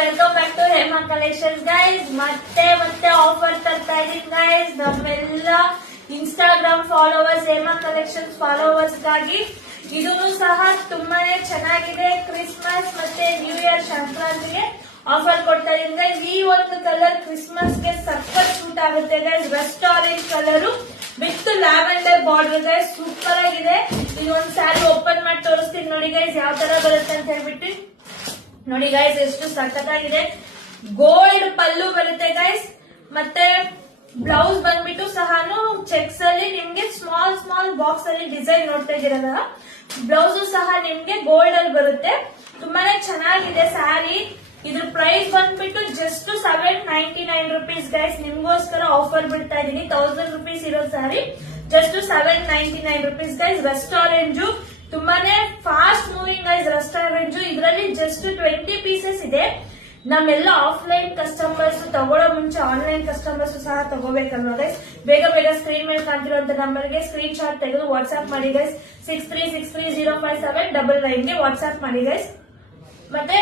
Welcome back to Hema collections guys. ಮತ್ತೆ offer ತರ್ತಾ ಇದೀನಿ ಗೈಸ್ ನಮ್ಮೆಲ್ಲ Instagram followers, Hema collections followers ಗಾಗಿ. ಇದೂ ಸಹ ತುಂಬಾನೇ ಚೆನ್ನಾಗಿದೆ. ಕ್ರಿಸ್ಮಸ್ ಮತ್ತೆ ನ್ಯೂ ಇಯರ್ ಸಂಕ್ರಾಂತಿಗೆ ಆಫರ್ ಕೊಡ್ತಾ ಇದೀನಿ ಗೈಸ್. ಈ ಒಂದು ಕಲರ್ ಕ್ರಿಸ್ಮಸ್ ಗೆ ಸಖತ್ ಸೂಟ್ ಆಗುತ್ತೆ guys. Rust orange colour with lavender border guys, super ಆಗಿದೆ. ಇದೊಂದು ಸ್ಯಾರಿ ಓಪನ್ ಮಾಡಿ ತೋರಿಸ್ತೀನಿ ನೋಡಿ ಗೈಸ್ ಯಾವ ತರ ಬರುತ್ತೆ ಅಂತ ಹೇಳ್ಬಿಟ್ಟು. ನೋಡಿ ಗೈಸ್ ಎಷ್ಟು ಸಖತ್ತಾಗಿದೆ. ಗೋಲ್ಡ್ ಪಲ್ಲು ಬರುತ್ತೆ ಗೈಸ್. ಮತ್ತೆ ಬ್ಲೌಸ್ ಬಂದ್ಬಿಟ್ಟು ಸಹಾನು ಚೆಕ್ಸ್ ಅಲ್ಲಿ ನಿಮ್ಗೆ ಸ್ಮಾಲ್ ಬಾಕ್ಸ್ ಅಲ್ಲಿ ಡಿಸೈನ್ ನೋಡ್ತಾ ಇದೀರಲ್ಲ, ಬ್ಲೌಸ್ ಸಹ ನಿಮ್ಗೆ ಗೋಲ್ಡ್ ಅಲ್ಲಿ ಬರುತ್ತೆ. ತುಂಬಾನೇ ಚೆನ್ನಾಗಿದೆ ಸ್ಯಾರಿ. ಇದ್ರ ಪ್ರೈಸ್ ಬಂದ್ಬಿಟ್ಟು ಜಸ್ಟ್ 799 ರುಪೀಸ್ ಗೈಸ್. ನಿಮ್ಗೋಸ್ಕರ ಆಫರ್ ಬಿಡ್ತಾ ಇದೀನಿ. 1000 ರುಪೀಸ್ ಇರೋ sari just 799 rupees guys. Rust orange ತುಂಬಾನೇ fast moving guys. Rust orange ಇದರಲ್ಲಿ ಜಸ್ಟ್ 20 ಪೀಸಸ್ ಇದೆ. ನಮ್ಮೆಲ್ಲ ಆಫ್ಲೈನ್ ಕಸ್ಟಮರ್ಸ್ ತಗೊಳ್ಳೋ ಮುಂಚೆ ಆನ್ಲೈನ್ ಕಸ್ಟಮರ್ಸ್ ಸಹ ತಗೋಬೇಕಲ್ವಾ ಗೈಸ್. ಬೇಗ ಸ್ಕ್ರೀನ್ ಮೇಲೆ ಕಾಣ್ತಿರುವಂತ ನಂಬರ್ಗೆ ಸ್ಕ್ರೀನ್ ಶಾಟ್ ತೆಗೆದು ವಾಟ್ಸ್ಆಪ್ ಮಾಡಿ ಗೈಸ್. 6363057999 ಗೆ ವಾಟ್ಸ್ಆಪ್ ಮಾಡಿ ಗೈಸ್. ಮತ್ತೆ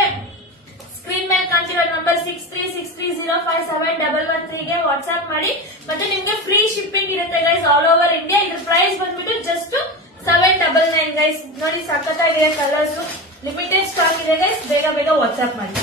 ಸ್ಕ್ರೀನ್ ಮೇಲೆ ಕಾಣ್ತಿರೋ ನಂಬರ್ 6363057113 ಗೆ ವಾಟ್ಸ್ಆಪ್ ಮಾಡಿ. ಮತ್ತೆ ನಿಮ್ಗೆ ಫ್ರೀ ಶಿಪ್ಪಿಂಗ್ ಇರುತ್ತೆ ಗೈಸ್ ಆಲ್ ಓವರ್ ಇಂಡಿಯಾ. ಇದ್ರ ಪ್ರೈಸ್ ಬಂದ್ಬಿಟ್ಟು ಜಸ್ಟ್ 799 ಗೈಸ್. ನೋಡಿ ಸಖತ್ತಾಗಿದೆ ಕಲರ್ಸ್. ಲಿಮಿಟೆಡ್ ಸ್ಟಾಕ್ ಇದೆ ಗೈಸ್. ಬೇಗ ವಾಟ್ಸ್ಆಪ್ ಮಾಡಿ.